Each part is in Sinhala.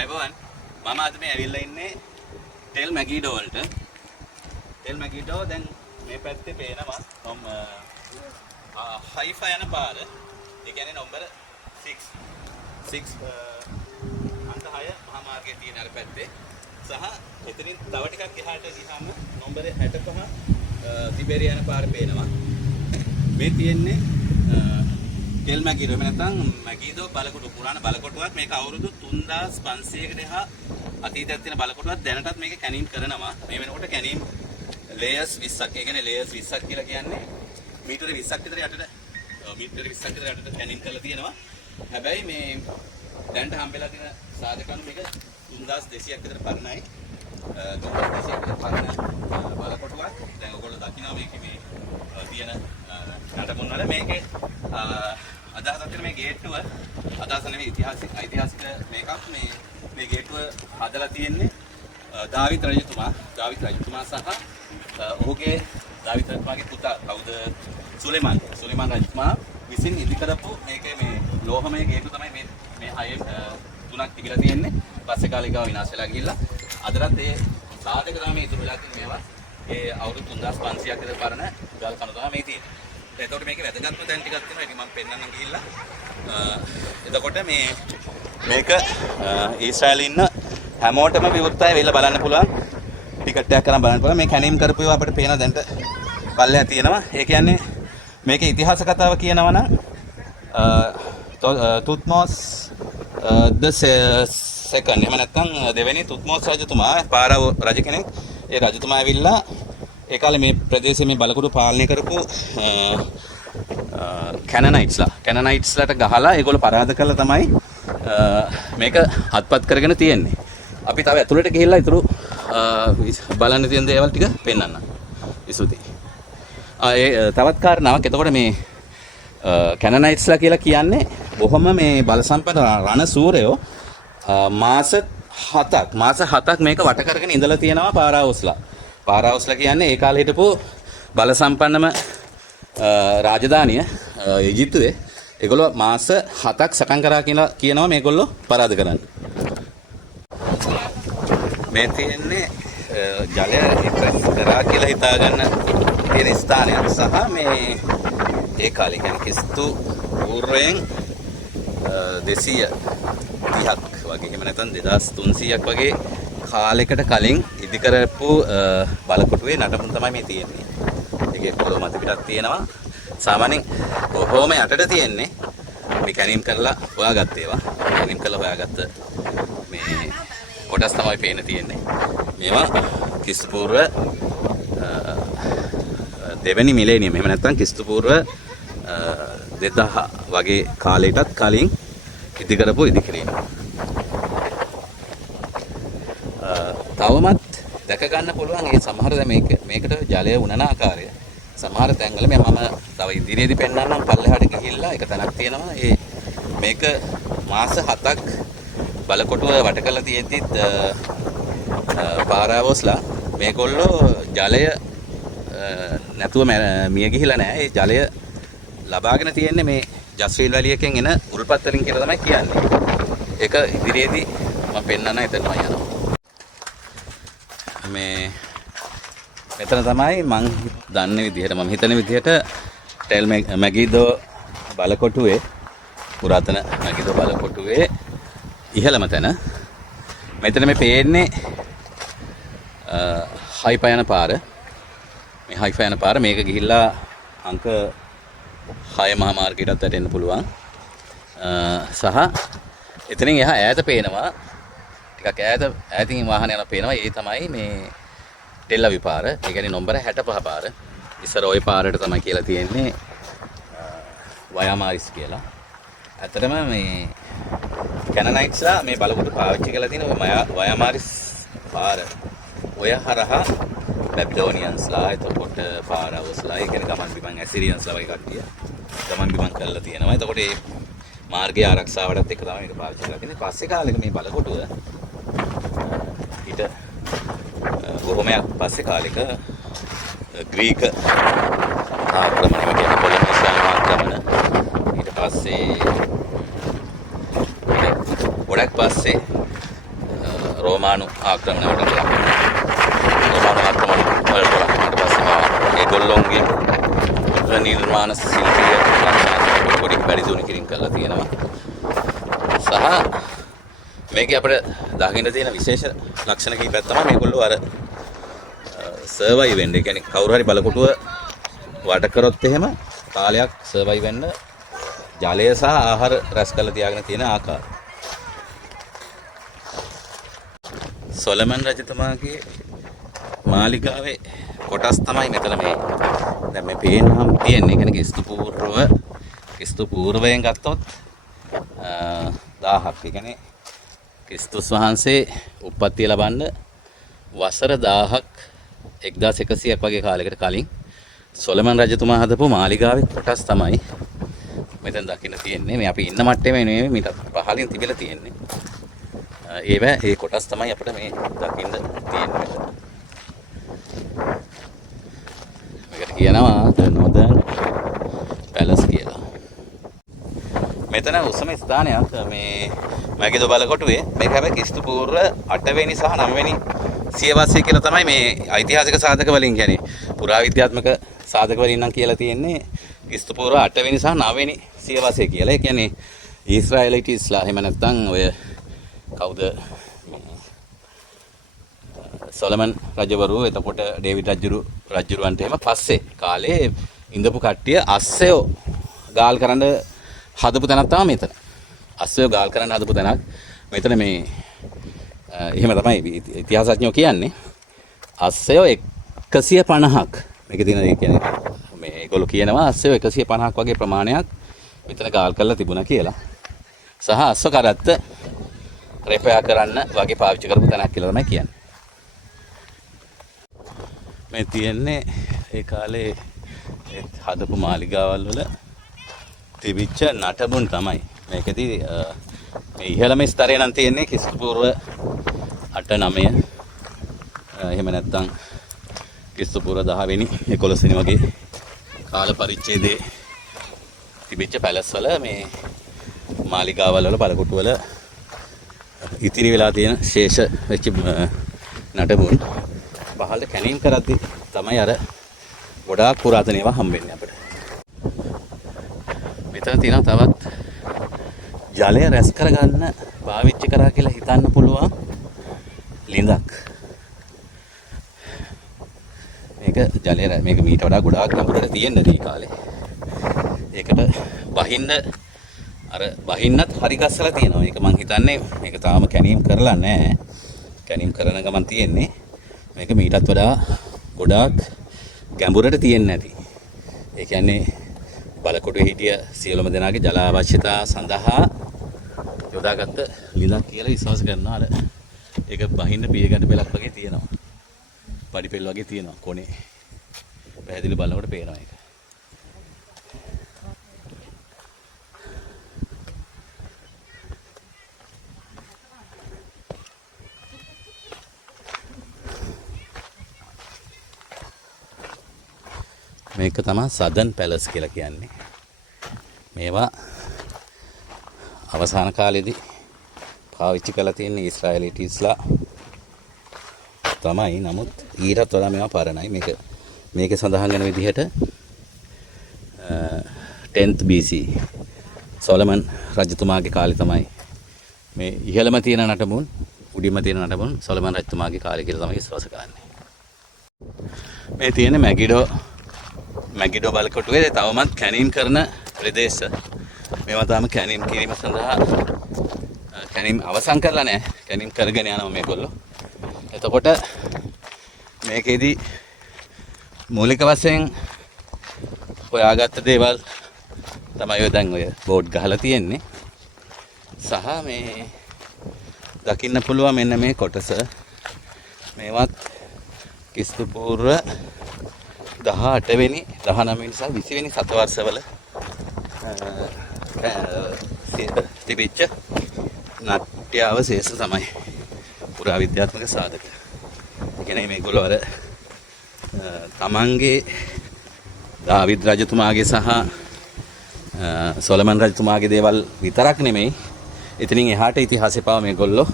අයිබෝන් මම අද මේ ඇවිල්ලා ඉන්නේ ටෙල් මැගීඩෝ වලට. ටෙල් මැගීඩෝ දැන් මේ පැත්තේ පේනවා හයිෆා යන පාර. ඒ කියන්නේ නම්බර 6 අංක 6 මහා මාර්ගයේ තියෙන අර පැත්තේ. සහ එතනින් තව ටිකක් එහාට ගියාම නම්බර 65 තිබේරිය යන පාර පේනවා. මේ තියෙන්නේ ටෙල් මැගීඩෝ. එහෙම නැත්නම් මැගීඩෝ බලකොටු පුරාණ බලකොටුවක්. මේක අවුරුදු 3500කට එහා අතීතයක් තියෙන බලකොටුවක්. දැනටත් මේක කැනීම් කරනවා. මේ වෙනකොට කැනීම් ලේයර්ස් 20ක්. ඒ කියන්නේ ලේයර්ස් 20ක් කියලා කියන්නේ මීටර 20ක් විතර යටට කැනීම් කරලා තියෙනවා. හැබැයි මේ දැනට හම්බෙලා තියෙන සාධකණු මේක 3200ක් විතර පරණයි. 3200ක් විතර පරණ බලකොටුවක්. දැන් ඔයගොල්ලෝ දකිනවා මේකේ මේ තියෙන නටමුන් වල මේකේ අදහසක් තියෙන මේ ගේට්ටුව අදහස නෙවෙයි ඓතිහාසික මේකක්. මේ ගේට්ටුව හදලා තියෙන්නේ දාවිත් රජතුමා සහ ඔහුගේ දාවිත් රජතුමාගේ පුතා කවුද සුලේමාන් රජතුමා විසින් ඉදි කරපු මේකේ මේ ලෝහමය ගේට්ටුව තමයි මේ හයෙන් තුනක් තිබිලා තියෙන්නේ. පස්සේ කාලේ ගාව විනාශ වෙලා ගිහිල්ලා අදටත් ඒ සාධක තමයි ඉතුරු වෙලා තියෙන මේවා. ඒ අවුරුදු 3500ක් විතර පරණ ගල් කණු තමයි මේ තියෙන්නේ. එතකොට මේකේ වැදගත්ම තැන් ටිකක් තියෙනවා. ඒක මම පෙන්නන්නම් ගිහිල්ලා. එතකොට මේක ඊශ්‍රායලේ ඉන්න හැමෝටම විවෘතයි වෙලා බලන්න පුළුවන්. ටිකට් එකක් කරන් බලන්න පුළුවන්. මේ කැනීම් කරපු ඒවා අපිට පේන දැන්ට පල්ලෙහා තියෙනවා. ඒ කියන්නේ මේකේ ඉතිහාස කතාව කියනවා නම් තුත්මෝස් the second එහෙම නැත්නම් දෙවෙනි තුත්මෝස් රජතුමා පාරාව රජ කෙනෙක්. ඒ රජතුමා ඇවිල්ලා ඒ කාලේ මේ ප්‍රදේශයේ මේ බලකොටු පාලනය කරපු කැනනයිට්ස්ලාට ගහලා ඒගොල්ලෝ පරාද කරලා තමයි මේක අත්පත් කරගෙන තියෙන්නේ. අපි තව ඇතුළට ගිහිල්ලා ඊටු බලන්න තියෙන දේවල් ටික පෙන්වන්න. ඉසුතියි. තවත් කාරණාවක්. එතකොට මේ කැනනයිට්ස්ලා කියලා කියන්නේ බොහොම මේ බලසම්පන්න රණ සූරයෝ. මාස 7ක් මේක වට කරගෙන ඉඳලා තියෙනවා පාරාවොස්ලා කියන්නේ ඒ කාලේ හිටපු බලසම්පන්නම රාජධානිය ඊජිප්තුවේ. ඒගොල්ලෝ මාස 7ක් සටන් කරා කියලා කියනවා මේගොල්ලෝ පරාද කරන්න. මේ තියෙන්නේ ජලය කරා කියලා හිතාගන්න තියෙන ස්ථානයක් සහ මේ ඒ කාලේ කියන්නේ ක්‍රිස්තු පූර්වයෙන් 230ක් වගේ එහෙම නැත්නම් 2300ක් වගේ කාලයකට කලින් ඉදි කරපු බලකොටුවේ නටමුන් තමයි මේ තියෙන්නේ. ඒකේ පොළොව මත පිටක් තියෙනවා. සාමාන්‍යයෙන් කොහොම යටට තියෙන්නේ මේ කැනීම් කරලා හොයාගත්ත ඒවා. කැනීම් කරලා හොයාගත්ත මේ කොටස් තමයි පේන්න තියෙන්නේ. මේවා ක්‍රිස්තු පූර්ව දෙවෙනි මිලේනියම් එහෙම නැත්නම් ක්‍රිස්තු පූර්ව 2000 වගේ කාලයකටත් කලින් ඉදි කරපු ඉදි කිරීම. තවමත් දැක ගන්න පුළුවන් ඒ සමහර මේකට ජලය උනන ආකාරය. සමහර තැන්වල මම තව ඉදිරියේදී පෙන්නන්නම් පල්ලෙහාට ගිහිල්ලා එක තැනක් තියෙනවා. මේක මාස 7ක් බලකොටුව වට කරලා තියෙද්දිත් පාරාවොස්ලා මේගොල්ලෝ ජලය නැතුව මිය ගිහිලා නැහැ. ඒ ජලය ලබාගෙන තියෙන්නේ මේ ජස්විල් වැලිය එකෙන් එන උල්පත් වලින් කියලා තමයි කියන්නේ. ඒක ඉදිරියේදී මම පෙන්නන්න එතනම යනවා. මෙතන තමයි මං දන්න විදිහට මම හිතන විදිහට ටෙල් මැගීඩෝ බලකොටුවේ පුරාතන මැගීඩෝ බලකොටුවේ ඉහළම තැන. මෙතන මේ පේන්නේ හයිෆා යන පාර. මේ හයිෆා යන පාර මේක ගිහිල්ලා අංක 6 මහා මාර්ගයටත් වැටෙන්න පුළුවන්. සහ එතනින් එහා ඈත පේනවා ටිකක් ඈතින් වාහන යනවා පේනවා. ඒ තමයි මේ ටෙල් පාර. ඒ කියන්නේ නම්බර 65 පාර. ඉස්සර ওই පාරට තමයි කියලා තියෙන්නේ වයාමාරිස් කියලා. ඇත්තටම මේ කැනනයිට්ස්ලා මේ බලකොටු පාවිච්චි කරලා තියෙන වයාමාරිස් පාර ඔය හරහා බැබිලෝනියන්ස්ලා එතකොට පාරාවොස්ලා ඒ කියන්නේ ගමන් බිමන් ඇසිරියන්ස්ලා වගේ කට්ටිය ගමන් බිමන් කරලා තියෙනවා. එතකොට මේ මාර්ගයේ ආරක්ෂාවටත් එක තමයි මේක පාවිච්චි කරලා තියෙන්නේ. පස්සේ කාලෙක මේ බලකොටුව ඊට බොහොමයක් පස්සේ කාලෙක ග්‍රීක ආක්‍රමණ කියන්නේ පොළොන්නරුවේ ආක්‍රමණ ඊට පස්සේ ගොඩක් පස්සේ රෝමානු ආක්‍රමණයට ලක් වුණා. රෝමානු ආක්‍රමණ වලට ලක් වුණාට පස්සේ ඒගොල්ලොන්ගේ නිර්මාණ ශිල්පීය ලක්ෂණ පොඩි පරිදුණු කිරීම කරලා තියෙනවා. සහ මේකේ අපිට දකින්න තියෙන විශේෂ ලක්ෂණ කීපයක් තමයි මේගොල්ලෝ අර සර්වයිව් වෙන්න. ඒ කියන්නේ කවුරු හරි බලකොටුව වට කරොත් එහෙම කාලයක් සර්වයිව් වෙන්න ජලය සහ ආහාර රැස් කරලා තියාගෙන තියෙන ආකාරය. සොලමන් රජතුමාගේ මාලිගාවේ කොටස් තමයි මෙතන මේ දැන් මේ පේනහම් තියෙන්නේ. ඒ කියන්නේ ක්‍රිස්තු පූර්වයෙන් ගත්තොත් 1000ක්. ඒ කියන්නේ ක්‍රිස්තුස් වහන්සේ උප්පත්තිය ලබන්න වසර 1000ක් 1100ක් වගේ කාලයකට කලින් සොලමන් රජතුමා හදපු මාලිගාවේ කොටස් තමයි මෙතන දකින්න තියෙන්නේ. මේ අපි ඉන්න මට්ටමේ නෙමෙයි මීට පහළින් තිබිලා තියෙන්නේ. ඒ කොටස් තමයි අපිට මේ දකින්න තියෙන්නේ. මේකට කියනවා The Northern Palace කියලා. මෙතන උසම ස්ථානයක් මේ මැගිදෝ බලකොටුවේ. මේක හැබැයි ක්‍රිස්තු පූර්ව 8 වෙනි සහ 9 වෙනි සියවසේ කියලා තමයි මේ ඓතිහාසික සාධක වලින් කියන්නේ. පුරාවිද්‍යාත්මක සාධක වලින් නම් කියලා තියෙන්නේ ක්‍රිස්තු පූර්ව 8 වෙනි සහ 9 වෙනි සියවසේ කියලා. ඒ කියන්නේ ඊශ්‍රායලයිට්ස්ලා එහෙම නැත්නම් ඔය කවුද සොලමන් රජවරු එතකොට ඩේවිඩ් රජුරවන්ට එහෙම පස්සේ කාලේ ඉඳපු කට්ටිය අස්සයෝ ගාල් කරන්න හදපු තැනක් තමයි මෙතන. අස්සයෝ ගාල් කරන්න හදපු තැනක් මෙතන මේ එහෙම තමයි ඉතිහාසඥයෝ කියන්නේ. අස්සයෝ 150ක් මේකේ තියෙන ඒ කියන්නේ මේ ඒගොල්ලෝ කියනවා අස්සයෝ 150ක් වගේ ප්‍රමාණයක් මෙතන ගාල් කරලා තිබුණා කියලා. සහ අස්ස කරත්ත රෙපෙයා කරන්න වගේ පාවිච්චි කරපු තැනක් කියලා තමයි කියන්නේ. මේ තියෙන්නේ ඒ කාලේ හදපු මාලිගාවල් වල තිබිච්ච නටබුන් තමයි. මේකෙදී මේ ඉහළම ස්තරය නම් තියෙන්නේ ක්‍රිස්තු පූර්ව 8 9 එහෙම නැත්නම් ක්‍රිස්තු පූර්ව 10 වෙනි 11 වෙනි වගේ කාල පරිච්ඡේදයේ තිබිච්ච පැලස් වල මේ මාලිගාවල් වල බලකොටු වල ඉතිරි වෙලා තියෙන ශේෂ වෙච්ච නටබුන් පහළට කැණීම් කරද්දි තමයි අර ගොඩාක් පුරාතන ඒවා හම්බෙන්නේ අපිට. මෙතන තියෙනවා තවත් ජලය රැස් කරගන්න පාවිච්චි කරා කියලා හිතන්න පුළුවන් ලිඳක්. මේක මීට වඩා ගොඩාක් නඹුරට තියෙන දී කාලේ. ඒකට බහින්නත් හරි ගස්සලා තියෙනවා. මේක මං හිතන්නේ මේක තාම කැණීම් කරලා නැහැ. කැණීම් කරන ගමන් තියෙන්නේ. මේක මීටත් වඩා ගොඩාක් ගැඹුරට තියෙන්නේ නැති. ඒ කියන්නේ බලකොටුවේ හිටිය සියලුම දෙනාගේ ජල අවශ්‍යතා සඳහා යොදාගත්ත ලිඳක් කියලා විශ්වාස කරනවා. අර ඒක බහින්න පියගන්න පෙලක් වගේ තියෙනවා. පඩිපෙල් වගේ තියෙනවා කොනේ. පැහැදිලි බලනකොට පේනවා ඒක. මේක තමයි සදර්න් පැලස් කියලා කියන්නේ. මේවා අවසාන කාලෙදී පාවිච්චි කරලා තියෙන ඊශ්‍රායලීස්ලා තමයි. නමුත් ඊටත් වඩා මේවා පරණයි. මේකේ සඳහන් වෙන විදිහට 10th BC සොලමන් රජතුමාගේ කාලේ තමයි මේ ඉහළම තියෙන නටබුන් උඩින්ම තියෙන නටබුන් සොලමන් රජතුමාගේ කාලේ කියලා තමයි විශ්වාස කරන්නේ. මේ තියෙන මැගිඩෝ බලකොටුවේ තවමත් කැණීම් කරන ප්‍රදේශ. මේවා තාම කැණීම් කිරීම සඳහා කැණීම් අවසන් කරලා නැහැ. කැණීම් කරගෙන යනවා මේගොල්ලෝ. එතකොට මේකෙදි මූලික වශයෙන් හොයාගත්ත දේවල් තමයි ඔය දැන් ඔය බෝඩ් ගහලා තියෙන්නේ. සහ මේ දකින්න පුළුවන් මෙන්න මේ කොටස. මේවත් ක්‍රිස්තු පූර්ව 18 වෙනි 19 වෙනි සහ 20 වෙනි සතවර්ෂවල තිබිච්ච නාට්‍ය අවශේෂ තමයි පුරාවිද්‍යාත්මක සාධක. ඒ කියන්නේ මේගොල්ලෝ අර තමන්ගේ දාවිද් රජතුමාගේ සහ සොලමන් රජතුමාගේ දේවල් විතරක් නෙමෙයි එතනින් එහාට ඉතිහාසෙ පාව මේගොල්ලෝ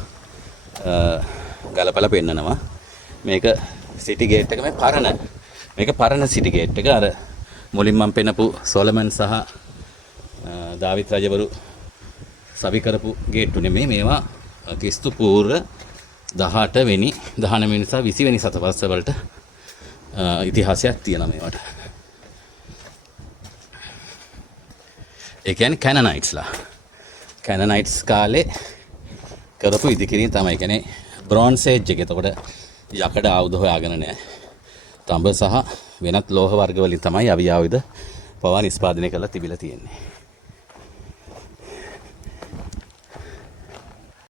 ගලපලා පෙන්නනවා. මේක සිටි ගේට් එක මේක පරණ සිටි ගේට් එක. අර මුලින් මම පෙන්නපු සොලමන් සහ දාවිත් රජවරු සවි කරපු ගේට්ටු නෙමෙයි. මේවා ක්‍රිස්තු පූර්ව 18 වෙනි 19 වෙනි සහ 20 වෙනි සතවර්ෂ වලට ඉතිහාසයක් තියෙනවා මේවට. ඒ කියන්නේ කැනනයිට්ස්ලා. කැනනයිට්ස් කාලේ කරපු ඉදිකිරීම තමයි. ඒ කියන්නේ බ්‍රෝන්ස් ඒජ් එක. එතකොට යකඩ ආයුධ හොයාගෙන නැහැ. තඹ සහ වෙනත් ලෝහ වර්ග වලින් තමයි අවියායුධ පවා නිෂ්පාදනය කරලා තිබිලා තියෙන්නේ.